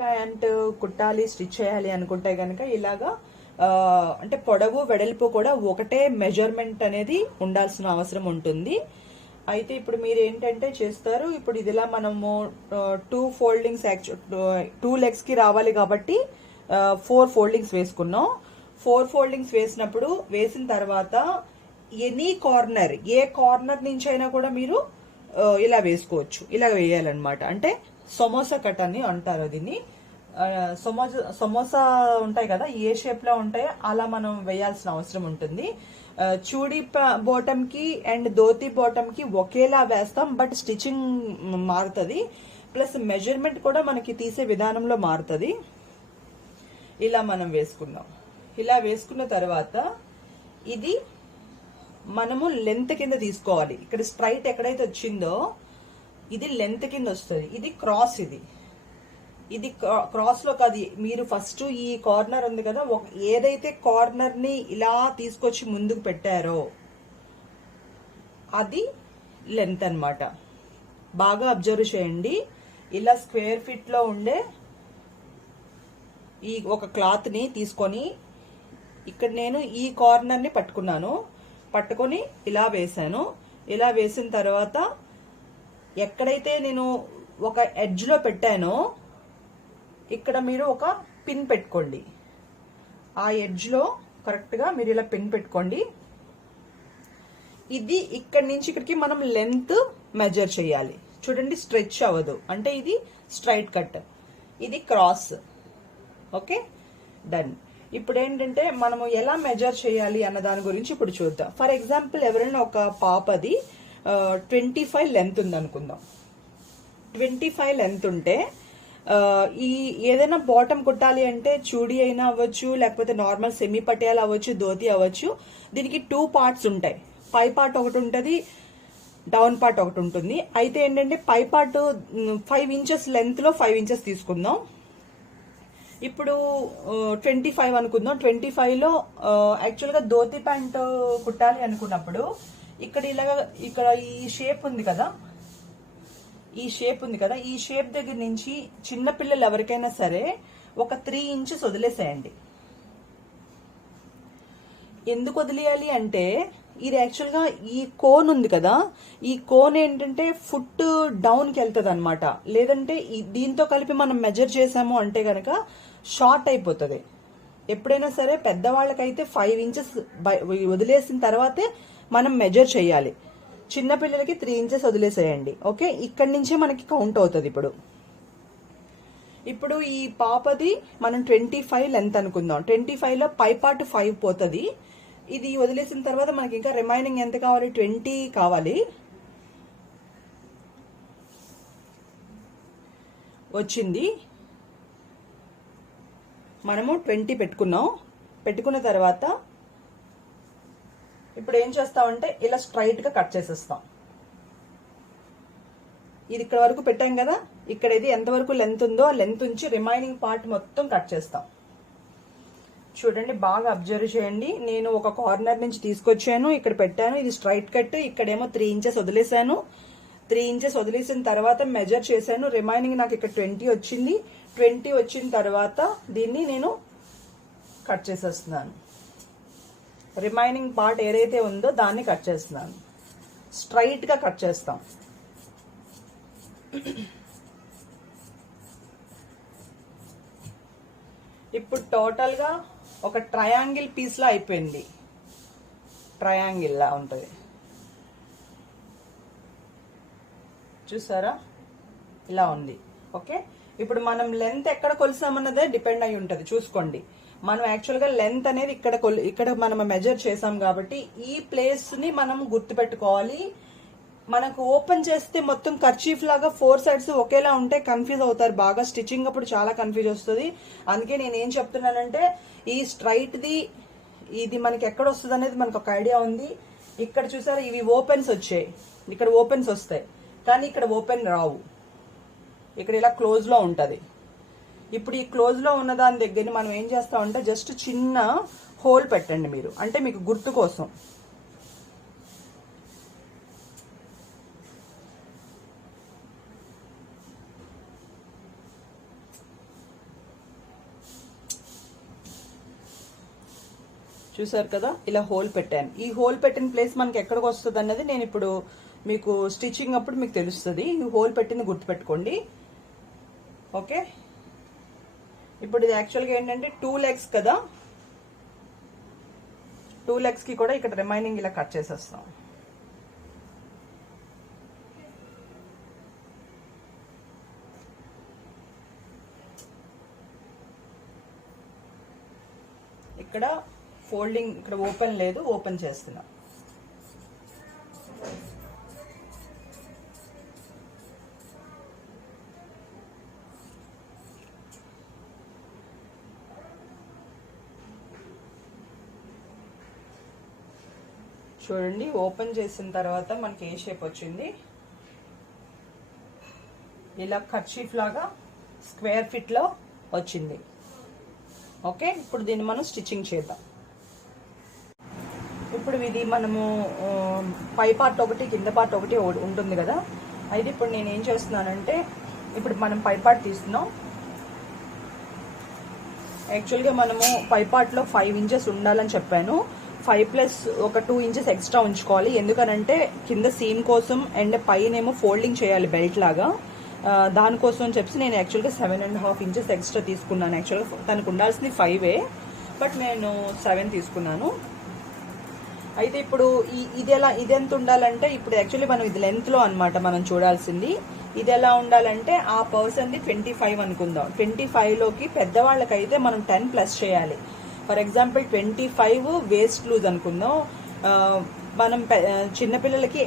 Pant కుట్టాలి, stitch చేయాలి అనుకుంటే కనుక ఇలాగా అంటే పొడవు వెడల్పు కూడా ఒకటే మెజర్మెంట్ అనేది ఉండాల్సిన అవసరం ఉంటుంది. అయితే ఇప్పుడు మీరు ఏంటంటే చేస్తారు, ఇప్పుడు ఇదిలా మనము 2 ఫోల్డింగ్స్ 2 లెగ్స్ కి రావాలి కాబట్టి 4 ఫోల్డింగ్స్ వేసుకున్నాం. 4 ఫోల్డింగ్స్ వేసిన తర్వాత ఎనీ కార్నర్, ఏ కార్నర్ నుంచి అయినా కూడా మీరు ఇలా వేసుకోవచ్చు. ఇలా వేయాలన్నమాట. అంటే సమోసా కట్ అని అంటారు దీన్ని. సమోసా ఉంటాయి కదా, ఏ షేప్ లో ఉంటాయో అలా మనం వేయాల్సిన అవసరం ఉంటుంది. చూడీ బాటమ్ కి అండ్ ధోతి బాటమ్ కి ఒకేలా వేస్తాం, బట్ స్టిచ్చింగ్ మారుతుంది, ప్లస్ మెజర్మెంట్ కూడా మనకి తీసే విధానంలో మారుతుంది. ఇలా మనం వేసుకున్నాం. ఇలా వేసుకున్న తర్వాత ఇది మనము లెంత్ కింద తీసుకోవాలి. ఇక్కడ స్ట్రైట్ ఎక్కడైతే వచ్చిందో ఇది లెంత్ కింద వస్తుంది. ఇది క్రాస్, ఇది క్రాస్ లో కాదు. మీరు ఫస్ట్ ఈ కార్నర్ ఉంది కదా, ఏదైతే కార్నర్ ని ఇలా తీసుకొచ్చి ముందుకు పెట్టారో అది లెంత్ అన్నమాట. బాగా అబ్జర్వ్ చేయండి. ఇలా స్క్వేర్ ఫీట్ లో ఉండే ఈ ఒక క్లాత్ ని తీసుకొని ఇక్కడ నేను ఈ కార్నర్ ని పట్టుకొని ఇలా వేసాను. ఇలా వేసిన తర్వాత ఎక్కడైతే నేను ఒక ఎడ్జ్ లో పెట్టానో ఇక్కడ మీరు ఒక పిన్ పెట్టుకోండి. ఆ ఎడ్జ్ లో కరెక్ట్ గా మీరు ఇలా పిన్ పెట్టుకోండి. ఇది ఇక్కడి నుంచి ఇక్కడికి మనం లెంత్ మెజర్ చేయాలి. చూడండి, స్ట్రెచ్ అవ్వదు, అంటే ఇది స్ట్రైట్ కట్, ఇది క్రాస్. Okay, done. ఇప్పుడు ఏంటంటే మనము ఎలా మెజర్ చేయాలి అన్న దాని గురించి ఇప్పుడు చూద్దాం. ఫర్ ఎగ్జాంపుల్ ఎవరైనా ఒక పాపది 25 లెంత్ ఉంది అనుకుందాం. 25 లెంత్ ఉంటే ఈ ఏదైనా బాటమ్ కుట్టాలి అంటే చూడీ అయినా అవ్వచ్చు, లేకపోతే నార్మల్ సెమీ పటియాలా అవ్వచ్చు, ధోతి అవ్వచ్చు. దీనికి 2 పార్ట్స్ ఉంటాయి. పై పార్ట్ ఒకటి ఉంటుంది, డౌన్ పార్ట్ ఒకటి ఉంటుంది. అయితే ఏంటంటే పై పార్ట్ 5 ఇంచెస్ లెంత్ లో 5 ఇంచెస్ తీసుకుందాం. ఇప్పుడు 25 అనుకుందాం. 25 లో యాక్చువల్ గా ధోతి ప్యాంట్ కుట్టాలి అనుకున్నప్పుడు ఇక్కడ ఈ షేప్ ఉంది కదా, ఈ షేప్ దగ్గర నుంచి చిన్న పిల్లలు ఎవరికైనా సరే ఒక 3 ఇంచెస్ వదిలేసేయండి. ఎందుకు వదిలేయాలి అంటే ఇది యాక్చువల్ గా ఈ కోన్ ఉంది కదా, ఈ కోన్ ఏంటంటే ఫుట్ డౌన్ కి వెళ్తుంది అనమాట. లేదంటే దీంతో కలిపి మనం మెజర్ చేసాము అంటే గనక షార్ట్ అయిపోతుంది. ఎప్పుడైనా సరే పెద్దవాళ్ళకైతే 5 ఇంచెస్ వదిలేసిన తర్వాతే మనం మెజర్ చేయాలి. చిన్నపిల్లలకి 3 ఇంచెస్ వదిలేసేయండి. ఓకే, ఇక్కడి నుంచే మనకి కౌంట్ అవుతుంది. ఇప్పుడు ఈ పాపది మనం 25 లెంత్ అనుకుందాం. 25 లో పై పార్ట్ 5 పోతుంది. ఇది వదిలేసిన తర్వాత మనకి ఇంకా రిమైనింగ్ ఎంత కావాలి, 20 కావాలి. వచ్చింది. మనము 20 పెట్టుకున్న తర్వాత ఇప్పుడు ఏం చేస్తామంటే ఇలా స్ట్రైట్ గా కట్ చేసేస్తాం. ఇది ఇక్కడ వరకు పెట్టాం కదా, ఇక్కడ ఇది ఎంతవరకు లెంత్ ఉందో ఆ లెంత్ ఉంచి రిమైనింగ్ పార్ట్ మొత్తం కట్ చేస్తాం. చూడండి, బాగా అబ్జర్వ్ చేయండి. నేను ఒక కార్నర్ నుంచి తీసుకొచ్చాను, ఇక్కడ పెట్టాను. ఇది స్ట్రైట్ కట్. ఇక్కడేమో 3 ఇంచెస్ వదిలేసాను. 3 ఇంచెస్ వదిలేసిన తర్వాత మెజర్ చేశాను. రిమైనింగ్ నాకు ఇక్కడ 20 వచ్చింది. 20 వచ్చిన తర్వాత దీన్ని నేను కట్ చేసేస్తున్నాను. రిమైనింగ్ పార్ట్ ఏదైతే ఉందో దాన్ని కట్ చేస్తున్నాను. స్ట్రైట్ గా కట్ చేస్తాం. ఇప్పుడు టోటల్ గా ఒక ట్రయాంగిల్ పీస్ లా అయిపోయింది. ట్రయాంగిల్ లా ఉంటుంది, చూసారా? ఇలా ఉంది. ఓకే, ఇప్పుడు మనం లెంత్ ఎక్కడ కొలిసామన్నదే డిపెండ్ అయి ఉంటుంది. చూసుకోండి, మనం యాక్చువల్ గా లెంత్ అనేది ఇక్కడ మనం మెజర్ చేసాం కాబట్టి ఈ ప్లేస్ ని మనం గుర్తు పెట్టుకోవాలి. మనకు ఓపెన్ చేస్తే మొత్తం కర్చీఫ్ లాగా 4 సైడ్స్ ఒకేలా ఉంటే కన్ఫ్యూజ్ అవుతారు బాగా. స్టిచ్చింగ్ అప్పుడు చాలా కన్ఫ్యూజ్ వస్తుంది. అందుకే నేను ఏం చెప్తున్నానంటే ఈ స్ట్రైట్ ది ఇది మనకి ఎక్కడ వస్తుంది అనేది మనకు ఒక ఐడియా ఉంది. ఇక్కడ చూసారా, ఇవి ఓపెన్స్ వచ్చాయి, ఇక్కడ ఓపెన్స్ వస్తాయి, కానీ ఇక్కడ ఓపెన్ రావు. ఇక్కడ ఇలా క్లోజ్ లో ఉంటది. ఇప్పుడు ఈ క్లోజ్ లో ఉన్న దాని దగ్గర మనం ఏం చేస్తామంటే జస్ట్ చిన్న హోల్ పెట్టండి మీరు, అంటే మీకు గుర్తు కోసం. చూసారు కదా, ఇలా హోల్ పెట్టాను. ఈ హోల్ పెట్టిన ప్లేస్ మనకి ఎక్కడికి వస్తుంది అన్నది నేను ఇప్పుడు మీకు స్టిచ్చింగ్ అప్పుడు మీకు తెలుస్తుంది. ఈ హోల్ పెట్టింది గుర్తుపెట్టుకోండి. ఓకే, ఇప్పుడు ఇది యాక్చువల్గా ఏంటంటే 2 legs కదా, 2 legs కి కూడా ఇక్కడ రిమైనింగ్ ఇలా కట్ చేసేస్తాం. ఇక్కడ ఫోల్డింగ్, ఇక్కడ ఓపెన్ లేదు, ఓపెన్ చేస్తున్నా. చూడండి, ఓపెన్ చేసిన తర్వాత మనకి ఏ షేప్ వచ్చింది, ఇలా కర్చీఫ్ లాగా స్క్వేర్ ఫిట్ లో వచ్చింది. ఓకే, ఇప్పుడు దీన్ని మనం స్టిచ్చింగ్ చేద్దాం. ఇప్పుడు ఇది మనము పై పార్ట్ ఒకటి కింద పార్ట్ ఒకటి ఉంటుంది కదా, అయితే ఇప్పుడు నేను ఏం చేస్తున్నానంటే, ఇప్పుడు మనం పై పార్ట్ తీస్తున్నాం. యాక్చువల్గా మనము పై పార్ట్లో 5 inches ఉండాలని చెప్పాను. 5 + ఒక 2 inches ఎక్స్ట్రా ఉంచుకోవాలి. ఎందుకనంటే కింద సీమ్ కోసం అండ్ పైనేమో ఫోల్డింగ్ చేయాలి బెల్ట్ లాగా. దానికోసం అని చెప్పి నేను యాక్చువల్గా 7.5 inches ఎక్స్ట్రా తీసుకున్నాను. యాక్చువల్గా తనకు ఉండాల్సింది 5 బట్ నేను 7 తీసుకున్నాను. అయితే ఇప్పుడు ఇది ఎంత ఉండాలంటే, ఇప్పుడు యాక్చువల్లీ మనం ఇది లెంత్ లో అనమాట మనం చూడాల్సింది. ఇది ఎలా ఉండాలంటే, ఆ పర్సన్ది 25 అనుకుందాం. 25లోకి పెద్దవాళ్ళకైతే మనం 10 ప్లస్ చేయాలి. ఫర్ ఎగ్జాంపుల్ 25 వేస్ట్ లూజ్ అనుకుందాం. మనం చిన్నపిల్లలకి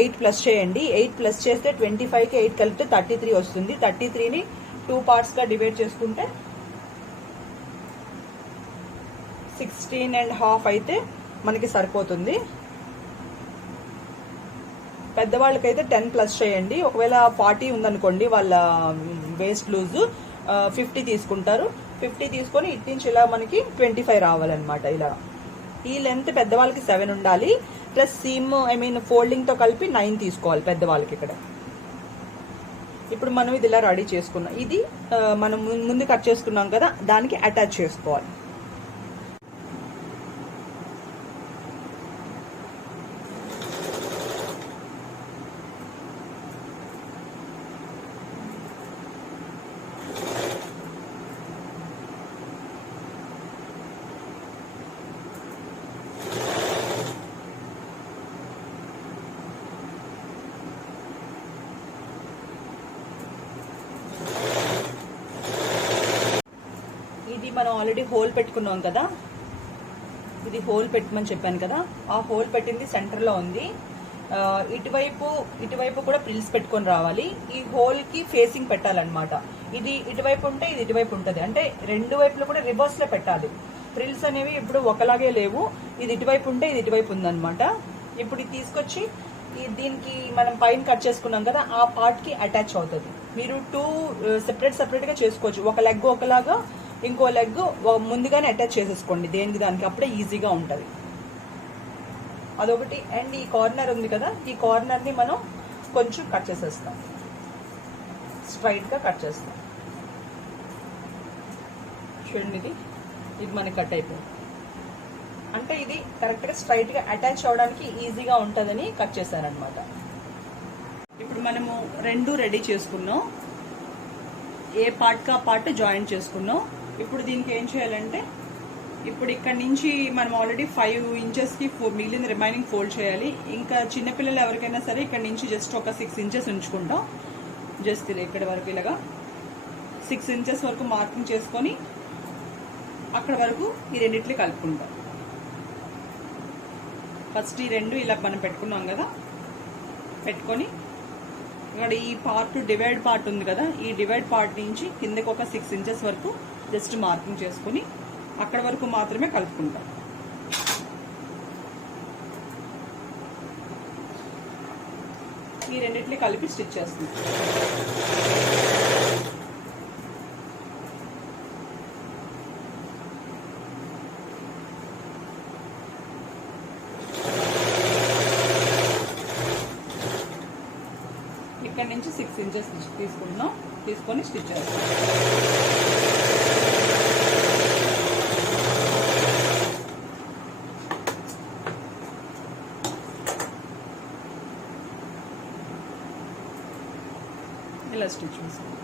8 ప్లస్ చేయండి. 8 ప్లస్ చేస్తే 25కి 8 కలిపితే 33 వస్తుంది. 33ని 2 parts గా డివైడ్ చేసుకుంటే 16.5 అయితే మనకి సరిపోతుంది. పెద్దవాళ్ళకైతే 10 ప్లస్ చేయండి. ఒకవేళ 40 ఉందనుకోండి వాళ్ళ వేస్ట్ లూజ్, 50 తీసుకుంటారు. 50 తీసుకొని ఇటు నుంచి ఇలా మనకి 25 రావాలన్నమాట. ఇలా ఈ లెంత్ పెద్దవాళ్ళకి 7 ఉండాలి. ప్లస్ సీమ్ ఫోల్డింగ్ తో కలిపి 9 తీసుకోవాలి పెద్దవాళ్ళకి ఇక్కడ. ఇప్పుడు మనం ఇది ఇలా రెడీ చేసుకున్నాం. ఇది మనం ముందు కట్ చేసుకున్నాం కదా, దానికి అటాచ్ చేసుకోవాలి. మనం ఆల్రెడీ హోల్ పెట్టుకున్నాం కదా, ఇది హోల్ పెట్టమని చెప్పాను కదా, ఆ హోల్ పెట్టింది సెంటర్ లో ఉంది. ఇటువైపు కూడా ప్రిల్స్ పెట్టుకొని రావాలి. ఈ హోల్ కి ఫేసింగ్ పెట్టాలన్నమాట. ఇది ఇటువైపు ఉంటే ఇది ఇటువైపు ఉంటుంది. అంటే రెండు వైపులో కూడా రివర్స్ లో పెట్టాలి. ప్రిల్స్ అనేవి ఇప్పుడు ఒకలాగే లేవు. ఇది ఇటువైపు ఉంటే ఇది ఇటువైపు ఉందన్నమాట. ఇప్పుడు ఇది తీసుకొచ్చి దీనికి మనం పైన కట్ చేసుకున్నాం కదా, ఆ పార్ట్ కి అటాచ్ అవుతుంది. మీరు 2 సెపరేట్ గా చేసుకోవచ్చు. ఒక లెగ్ ఒకలాగా, ఇంకో లెగ్ ముందుగానే అటాచ్ చేసేసుకోండి దేనికి దానికి, అప్పుడే ఈజీగా ఉంటుంది. అదొకటి. అండ్ ఈ కార్నర్ ఉంది కదా, ఈ కార్నర్ ని మనం కొంచెం కట్ చేసేస్తాం, స్ట్రైట్ గా కట్ చేస్తాం. చూడండి, ఇది మనకి కట్ అయిపోయింది. అంటే ఇది కరెక్ట్ గా స్ట్రైట్ గా అటాచ్ అవడానికి ఈజీగా ఉంటుందని కట్ చేశారనమాట. ఇప్పుడు మనము రెండు రెడీ చేసుకున్నాం. ఏ పార్ట్ కా పార్ట్ జాయింట్ చేసుకున్నాం. ఇప్పుడు దీనికి ఏం చేయాలంటే, ఇప్పుడు ఇక్కడ నుంచి మనం ఆల్రెడీ 5 inches కి మిగిలిన రిమైనింగ్ ఫోల్డ్ చేయాలి. ఇంకా చిన్నపిల్లలు ఎవరికైనా సరే ఇక్కడ నుంచి జస్ట్ ఒక 6 inches ఉంచుకుంటాం. జస్ట్ ఇది ఇక్కడ వరకు ఇలాగా 6 inches వరకు మార్కింగ్ చేసుకొని అక్కడ వరకు ఈ రెండిట్లు కలుపుకుంటాం. ఫస్ట్ ఈ రెండు ఇలా మనం పెట్టుకున్నాం కదా, పెట్టుకొని ఇక్కడ ఈ పార్ట్ డివైడ్ పార్ట్ ఉంది కదా, ఈ డివైడ్ పార్ట్ నుంచి కిందకి ఒక 6 inches వరకు జస్ట్ మార్కింగ్ చేసుకుని అక్కడ వరకు మాత్రమే కలుపుకుంటాం. ఈ రెండిట్లు కలిపి స్టిచ్ చేస్తుంది. ఇక్కడ నుంచి 6 inches తీసుకుంటున్నాం, తీసుకొని స్టిచ్ చేస్తాం. ఇలా స్టిచ్ వేసుకోండి.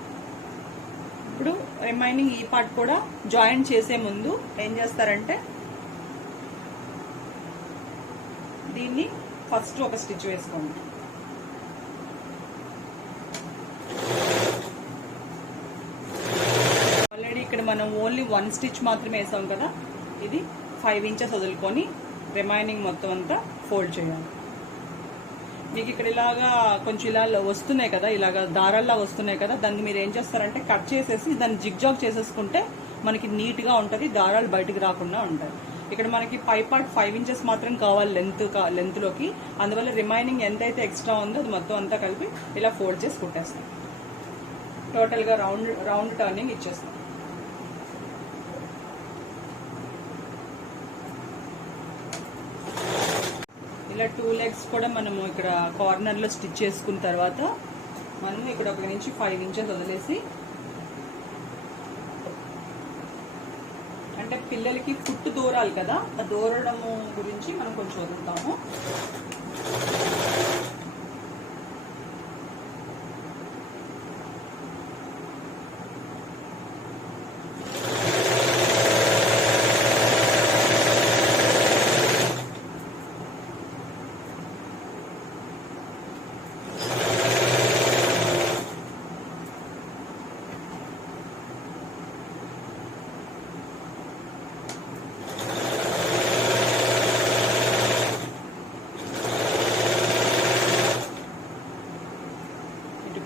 ఇప్పుడు రిమైనింగ్ ఈ పార్ట్ కూడా జాయింట్ చేసే ముందు ఏం చేస్తారంటే దీన్ని ఫస్ట్ ఒక స్టిచ్ వేసుకోండి. ఆల్రెడీ ఇక్కడ మనం ఓన్లీ 1 స్టిచ్ మాత్రమే వేసాం కదా, ఇది 5 ఇంచెస్ వదులుకొని రిమైనింగ్ మొత్తం అంతా ఫోల్డ్ చేయాలి. మీకు ఇక్కడ ఇలాగా కొంచెం ఇలా వస్తున్నాయి కదా, ఇలాగా దారాల్లా వస్తున్నాయి కదా, దాన్ని మీరు ఏం చేస్తారంటే కట్ చేసేసి దాన్ని జిగ్జాగ్ చేసేసుకుంటే మనకి నీట్గా ఉంటుంది, దారాలు బయటికి రాకుండా ఉంటాయి. ఇక్కడ మనకి పై పార్ట్ 5 ఇంచెస్ మాత్రం కావాలి లెంత్లోకి, అందువల్ల రిమైనింగ్ ఎంతైతే ఎక్స్ట్రా ఉందో అది మొత్తం అంతా కలిపి ఇలా ఫోల్డ్ చేసి కుట్టేస్తాం. టోటల్గా రౌండ్ టర్నింగ్ ఇచ్చేస్తాం. ఇలా 2 లెగ్స్ కూడా మనము ఇక్కడ కార్నర్లో స్టిచ్ చేసుకున్న తర్వాత మనము ఇక్కడ 1 నుంచి 5 ఇంచెస్ వదిలేసి, అంటే పిల్లలకి ఫుట్ దూరాలి కదా, ఆ దూరడము గురించి మనం కొంచెం వదులుతాము.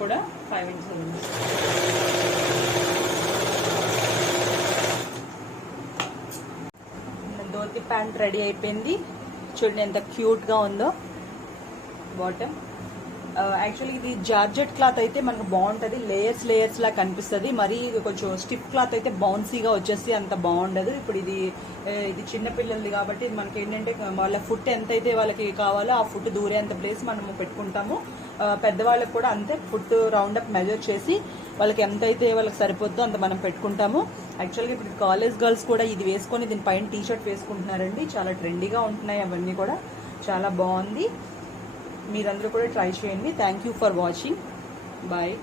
కూడా 5 ఇంచెస్ ఉంది. ధోతి ప్యాంట్ రెడీ అయిపోయింది. చూడండి ఎంత క్యూట్ గా ఉందో బాటమ్. యాక్చువల్లీ ఇది జార్జెట్ క్లాత్ అయితే మనకు బాగుంటుంది, లేయర్స్ లా కనిపిస్తుంది. మరీ కొంచెం స్టిఫ్ క్లాత్ అయితే బౌన్సీగా వచ్చేసి అంత బాగుండదు. ఇప్పుడు ఇది చిన్నపిల్లలది కాబట్టి మనకి ఏంటంటే వాళ్ళ ఫుట్ ఎంతైతే వాళ్ళకి కావాలో ఆ ఫుట్ దూరేంత ప్లేస్ మనము పెట్టుకుంటాము. పెద్దవాళ్ళకి కూడా అంతే, ఫుట్ రౌండ్ అప్ మెజర్ చేసి వాళ్ళకి ఎంతైతే వాళ్ళకి సరిపోద్దో అంత మనం పెట్టుకుంటాము. యాక్చువల్గా ఇప్పుడు కాలేజ్ గర్ల్స్ కూడా ఇది వేసుకొని దీనిపైన టీ షర్ట్ వేసుకుంటున్నారండి, చాలా ట్రెండీగా ఉంటున్నాయి అవన్నీ కూడా, చాలా బాగుంది. మీరందరూ కూడా ట్రై చేయండి. Thank you for watching. Bye.